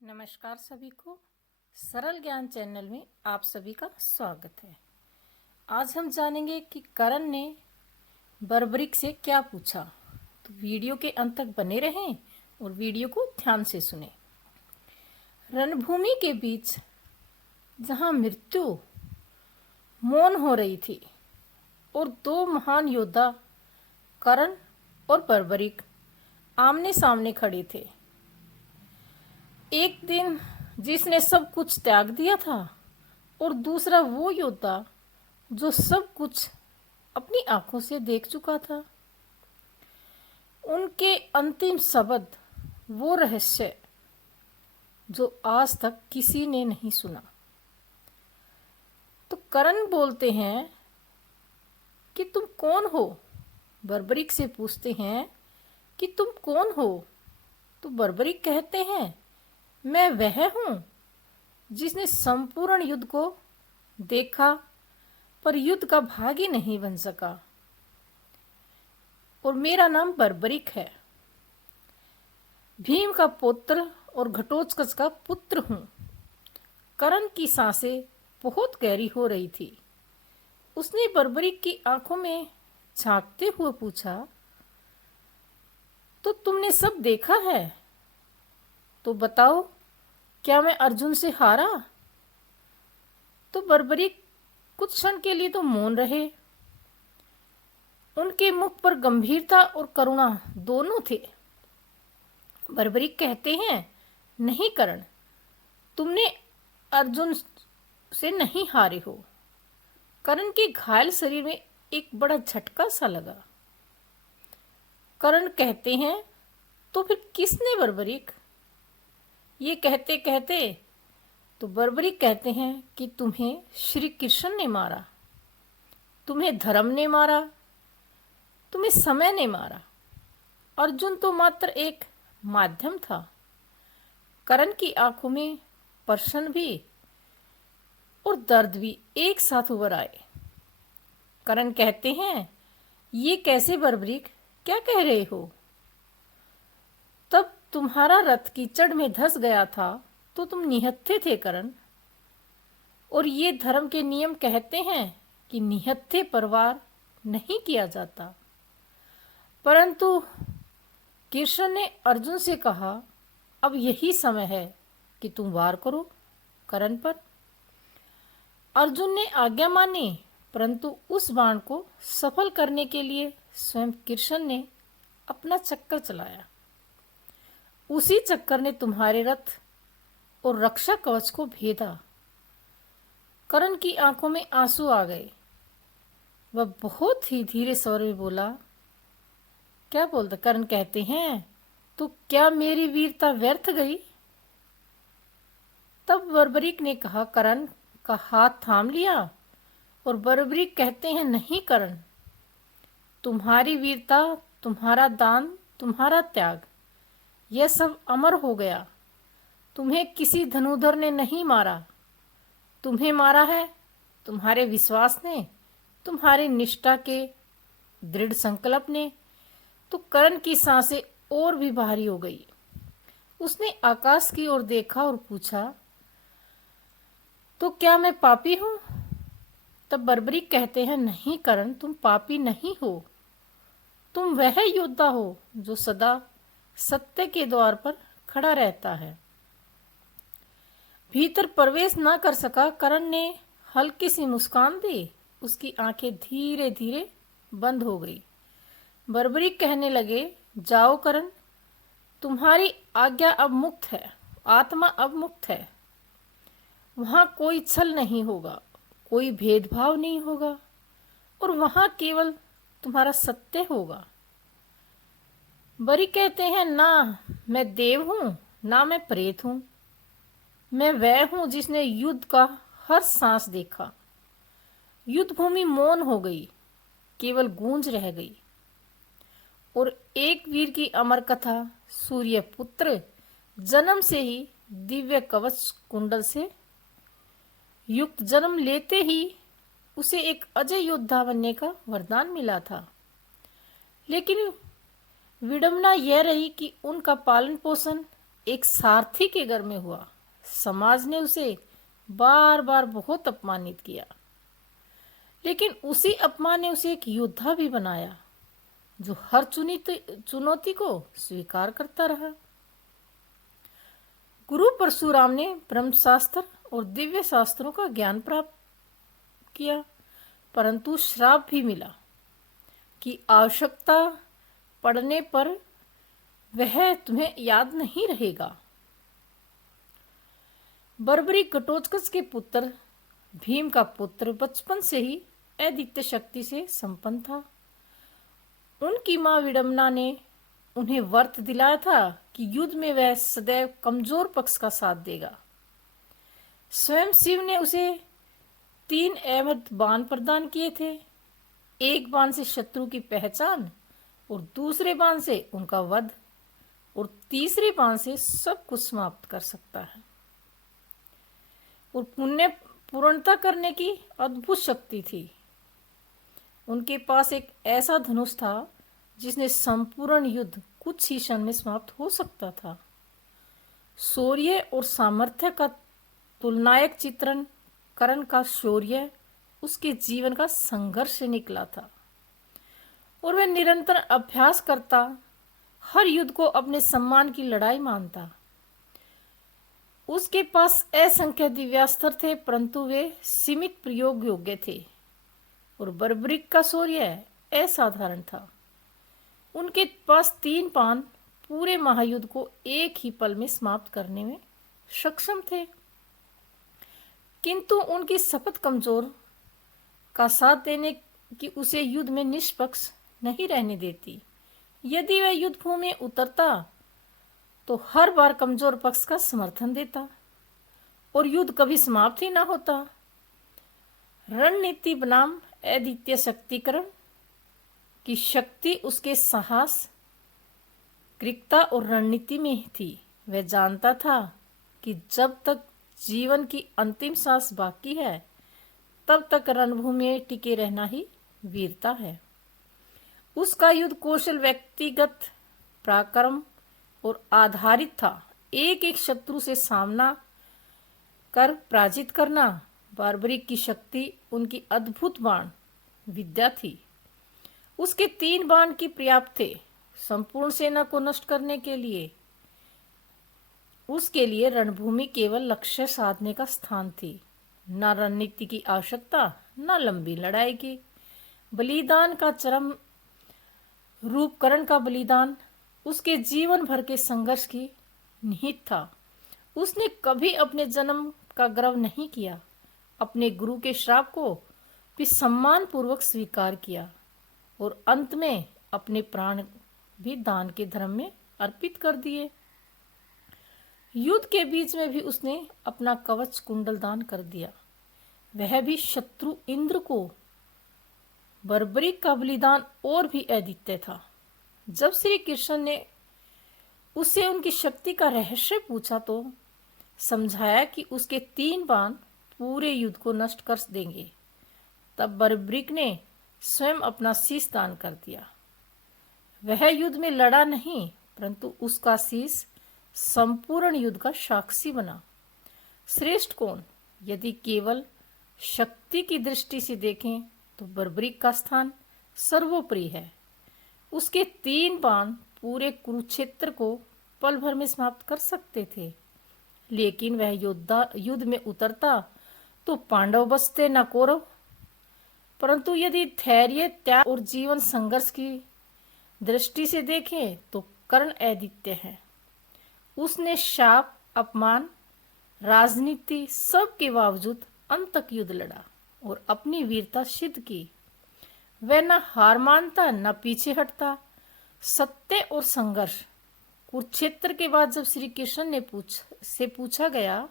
नमस्कार सभी को। सरल ज्ञान चैनल में आप सभी का स्वागत है। आज हम जानेंगे कि करण ने बर्बरिक से क्या पूछा। तो वीडियो के अंत तक बने रहें और वीडियो को ध्यान से सुने। रणभूमि के बीच जहां मृत्यु मौन हो रही थी और दो महान योद्धा करण और बर्बरिक आमने सामने खड़े थे। एक दिन जिसने सब कुछ त्याग दिया था और दूसरा वो योद्धा जो सब कुछ अपनी आंखों से देख चुका था। उनके अंतिम शब्द, वो रहस्य जो आज तक किसी ने नहीं सुना। तो करण बोलते हैं कि तुम कौन हो। बर्बरिक से पूछते हैं कि तुम कौन हो। तो बर्बरिक कहते हैं, मैं वह हूं जिसने संपूर्ण युद्ध को देखा पर युद्ध का भागी नहीं बन सका, और मेरा नाम बर्बरिक है। भीम का पुत्र और घटोत्कच का पुत्र हूं। करण की सांसें बहुत गहरी हो रही थी। उसने बर्बरिक की आंखों में झांकते हुए पूछा, तो तुमने सब देखा है, तो बताओ क्या मैं अर्जुन से हारा। तो बर्बरिक कुछ क्षण के लिए तो मौन रहे। उनके मुख पर गंभीरता और करुणा दोनों थे। बर्बरिक कहते हैं, नहीं करण, तुमने अर्जुन से नहीं हारे हो। करण के घायल शरीर में एक बड़ा झटका सा लगा। करण कहते हैं, तो फिर किसने बर्बरिक। ये कहते कहते तो बर्बरिक कहते हैं कि तुम्हें श्री कृष्ण ने मारा, तुम्हें धर्म ने मारा, तुम्हें समय ने मारा। अर्जुन तो मात्र एक माध्यम था। करण की आंखों में प्रश्न भी और दर्द भी एक साथ उभर आए। करण कहते हैं, ये कैसे बर्बरिक, क्या कह रहे हो। तब तुम्हारा रथ कीचड़ में धंस गया था तो तुम निहत्थे थे करण, और ये धर्म के नियम कहते हैं कि निहत्थे पर वार नहीं किया जाता। परंतु कृष्ण ने अर्जुन से कहा, अब यही समय है कि तुम वार करो करण पर। अर्जुन ने आज्ञा मानी, परंतु उस बाण को सफल करने के लिए स्वयं कृष्ण ने अपना चक्कर चलाया। उसी चक्कर ने तुम्हारे रथ और रक्षा कवच को भेदा। करण की आंखों में आंसू आ गए। वह बहुत ही धीरे स्वर में बोला, क्या बोलता। करण कहते हैं, तो क्या मेरी वीरता व्यर्थ गई। तब बर्बरिक ने कहा, करण का हाथ थाम लिया, और बर्बरिक कहते हैं, नहीं करण, तुम्हारी वीरता, तुम्हारा दान, तुम्हारा त्याग, यह सब अमर हो गया। तुम्हें किसी धनुधर ने नहीं मारा, तुम्हें मारा है तुम्हारे विश्वास ने, तुम्हारी निष्ठा के दृढ़ संकल्प ने। तो करण की सांसें और भी भारी हो गई। उसने आकाश की ओर देखा और पूछा, तो क्या मैं पापी हूं। तब बर्बरिक कहते हैं, नहीं करण, तुम पापी नहीं हो। तुम वह योद्धा हो जो सदा सत्य के द्वार पर खड़ा रहता है। भीतर प्रवेश न कर सका करण ने हल्की सी मुस्कान दी। उसकी आंखें धीरे धीरे बंद हो गई। बर्बरिक कहने लगे, जाओ करण, तुम्हारी आज्ञा अब मुक्त है, आत्मा अब मुक्त है। वहां कोई छल नहीं होगा, कोई भेदभाव नहीं होगा, और वहां केवल तुम्हारा सत्य होगा। बरी कहते हैं, ना मैं देव हूं, ना मैं प्रेत हूं। मैं वह हूं जिसने युद्ध का हर सांस देखा। युद्ध भूमि मौन हो गई, केवल गूंज रह गई, और एक वीर की अमर कथा, सूर्य पुत्र जन्म से ही दिव्य कवच कुंडल से युक्त, जन्म लेते ही उसे एक अजय योद्धा बनने का वरदान मिला था। लेकिन विडंबना यह रही कि उनका पालन पोषण एक सारथी के घर में हुआ। समाज ने उसे बार बार बहुत अपमानित किया, लेकिन उसी अपमान ने उसे एक योद्धा भी बनाया जो हर चुनौती को स्वीकार करता रहा। गुरु परशुराम ने ब्रह्मशास्त्र और दिव्य शास्त्रों का ज्ञान प्राप्त किया, परंतु श्राप भी मिला कि आवश्यकता पड़ने पर वह तुम्हें याद नहीं रहेगा। बर्बरी घटोत्कच के पुत्र भीम का पुत्र बचपन से ही अद्वितीय शक्ति से संपन्न था। उनकी मां विडम्बना ने उन्हें व्रत दिलाया था कि युद्ध में वह सदैव कमजोर पक्ष का साथ देगा। स्वयं शिव ने उसे 3 अवैध बाण प्रदान किए थे। एक बाण से शत्रु की पहचान, और दूसरे बाण से उनका वध, और तीसरे बाण से सब कुछ समाप्त कर सकता है। और पुण्य पूर्णता करने की अद्भुत शक्ति थी। उनके पास एक ऐसा धनुष था जिसने संपूर्ण युद्ध कुछ ही क्षण में समाप्त हो सकता था। शौर्य और सामर्थ्य का तुलनायक चित्रण करण का शौर्य उसके जीवन का संघर्ष से निकला था, और वह निरंतर अभ्यास करता, हर युद्ध को अपने सम्मान की लड़ाई मानता। उसके पास असंख्य दिव्यास्त्र थे, परंतु वे सीमित प्रयोग योग्य थे, और बर्बरिक का शौर्य असाधारण था। उनके पास 3 बाण पूरे महायुद्ध को एक ही पल में समाप्त करने में सक्षम थे, किंतु उनकी शपथ कमजोर का साथ देने की उसे युद्ध में निष्पक्ष नहीं रहने देती। यदि वह युद्ध भूमि में उतरता तो हर बार कमजोर पक्ष का समर्थन देता और युद्ध कभी समाप्त ही ना होता। रणनीति बनाम अद्वितीय शक्तिकरण की शक्ति उसके साहस, क्रिकता और रणनीति में थी। वह जानता था कि जब तक जीवन की अंतिम सांस बाकी है, तब तक रणभूमि में टिके रहना ही वीरता है। उसका युद्ध कौशल व्यक्तिगत पराक्रम और आधारित था। एक एक शत्रु से सामना कर पराजित करना। बार्बरिक की शक्ति उनकी अद्भुत बाण विद्या थी। उसके 3 बाण की पर्याप्त थे संपूर्ण सेना को नष्ट करने के लिए। उसके लिए रणभूमि केवल लक्ष्य साधने का स्थान थी, न रणनीति की आवश्यकता, न लंबी लड़ाई की। बलिदान का चरम रूप करण का बलिदान उसके जीवन भर के संघर्ष की निहित था। उसने कभी अपने जन्म का गर्व नहीं किया, अपने गुरु के श्राप को भी सम्मान पूर्वक स्वीकार किया, और अंत में अपने प्राण भी दान के धर्म में अर्पित कर दिए। युद्ध के बीच में भी उसने अपना कवच कुंडल दान कर दिया, वह भी शत्रु इंद्र को। बर्बरिक का बलिदान और भी अद्वितीय था। जब श्री कृष्ण ने उससे उनकी शक्ति का रहस्य पूछा तो समझाया कि उसके 3 बाण पूरे युद्ध को नष्ट कर देंगे। तब बर्बरिक ने स्वयं अपना शीश दान कर दिया। वह युद्ध में लड़ा नहीं, परंतु उसका शीश संपूर्ण युद्ध का साक्षी बना। श्रेष्ठ कौन? यदि केवल शक्ति की दृष्टि से देखें तो बर्बरिक का स्थान सर्वोपरि है। उसके 3 बाण पूरे कुरुक्षेत्र को पल भर में समाप्त कर सकते थे, लेकिन वह युद्ध में उतरता तो पांडव बचते न कौरव। परंतु यदि धैर्य, त्याग और जीवन संघर्ष की दृष्टि से देखें तो कर्ण अद्वितीय है। उसने शाप, अपमान, राजनीति सब के बावजूद अंत तक युद्ध लड़ा और अपनी वीरता सिद्ध की। वह न हार मानता, न पीछे हटता। सत्य और संघर्ष। कुरुक्षेत्र के बाद जब श्री कृष्ण ने पूछा गया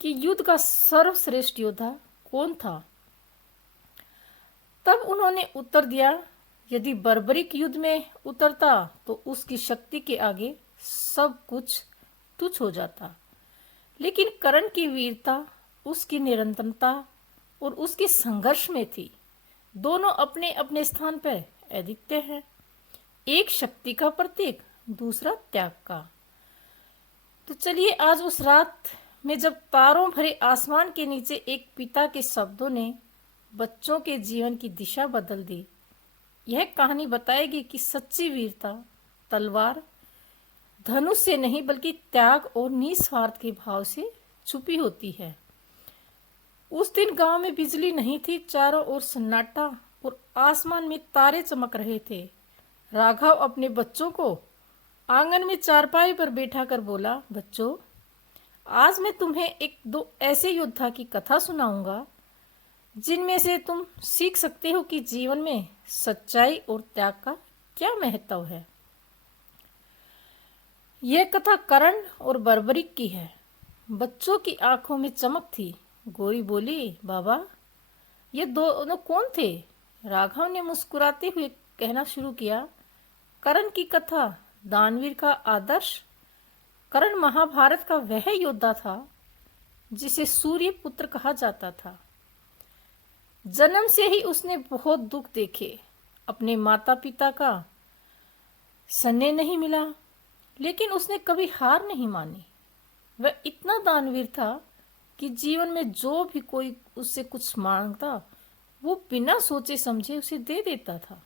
कि युद्ध का सर्वश्रेष्ठ योद्धा कौन था, तब उन्होंने उत्तर दिया, यदि बर्बरिक युद्ध में उतरता तो उसकी शक्ति के आगे सब कुछ तुच्छ हो जाता, लेकिन कर्ण की वीरता, उसकी निरंतरता और उसके संघर्ष में थी। दोनों अपने अपने स्थान पर अद्वितीय है। एक शक्ति का प्रतीक, दूसरा त्याग का। तो चलिए आज उस रात में जब तारों भरे आसमान के नीचे एक पिता के शब्दों ने बच्चों के जीवन की दिशा बदल दी, यह कहानी बताएगी कि सच्ची वीरता तलवार धनुष से नहीं बल्कि त्याग और निस्वार्थ के भाव से छुपी होती है। उस दिन गांव में बिजली नहीं थी, चारों ओर सन्नाटा और आसमान में तारे चमक रहे थे। राघव अपने बच्चों को आंगन में चारपाई पर बैठा कर बोला, बच्चों, आज मैं तुम्हें एक दो ऐसे योद्धा की कथा सुनाऊंगा जिनमें से तुम सीख सकते हो कि जीवन में सच्चाई और त्याग का क्या महत्व है। यह कथा कर्ण और बर्बरीक की है। बच्चों की आंखों में चमक थी। गोरी बोली, बाबा, ये दोनों कौन थे? राघव ने मुस्कुराते हुए कहना शुरू किया, कर्ण की कथा, दानवीर का आदर्श। कर्ण महाभारत का वह योद्धा था जिसे सूर्य पुत्र कहा जाता था। जन्म से ही उसने बहुत दुख देखे। अपने माता पिता का स्नेह नहीं मिला, लेकिन उसने कभी हार नहीं मानी। वह इतना दानवीर था कि जीवन में जो भी कोई उससे कुछ मांगता, वो बिना सोचे समझे उसे दे देता था।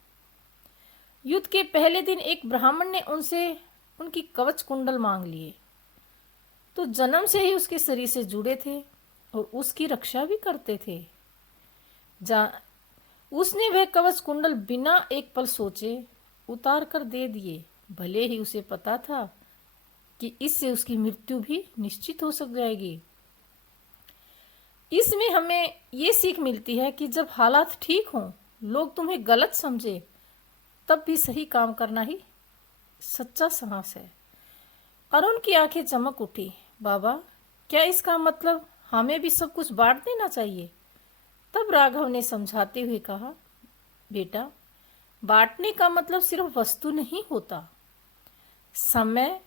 युद्ध के पहले दिन एक ब्राह्मण ने उनसे उनकी कवच कुंडल मांग लिए, तो जन्म से ही उसके शरीर से जुड़े थे और उसकी रक्षा भी करते थे। उसने वह कवच कुंडल बिना एक पल सोचे उतार कर दे दिए, भले ही उसे पता था कि इससे उसकी मृत्यु भी निश्चित हो सक जाएगी। इसमें हमें ये सीख मिलती है कि जब हालात ठीक हों, लोग तुम्हें गलत समझे, तब भी सही काम करना ही सच्चा साहस है। अरुण की आंखें चमक उठी। बाबा, क्या इसका मतलब हमें भी सब कुछ बांट देना चाहिए? तब राघव ने समझाते हुए कहा, बेटा, बांटने का मतलब सिर्फ वस्तु नहीं होता। समय,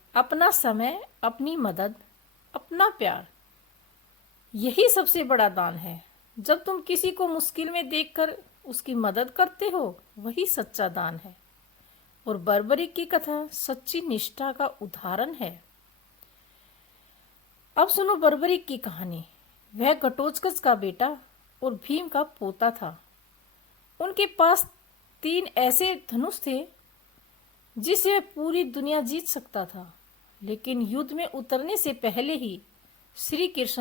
अपनी मदद, अपना प्यार, यही सबसे बड़ा दान है। जब तुम किसी को मुश्किल में देखकर उसकी मदद करते हो, वही सच्चा दान है। और बर्बरीक की कथा सच्ची निष्ठा का उदाहरण है। अब सुनो बर्बरीक की कहानी। वह घटोत्कच का बेटा और भीम का पोता था। उनके पास 3 ऐसे धनुष थे जिसे वह पूरी दुनिया जीत सकता था, लेकिन युद्ध में उतरने से पहले ही श्री कृष्ण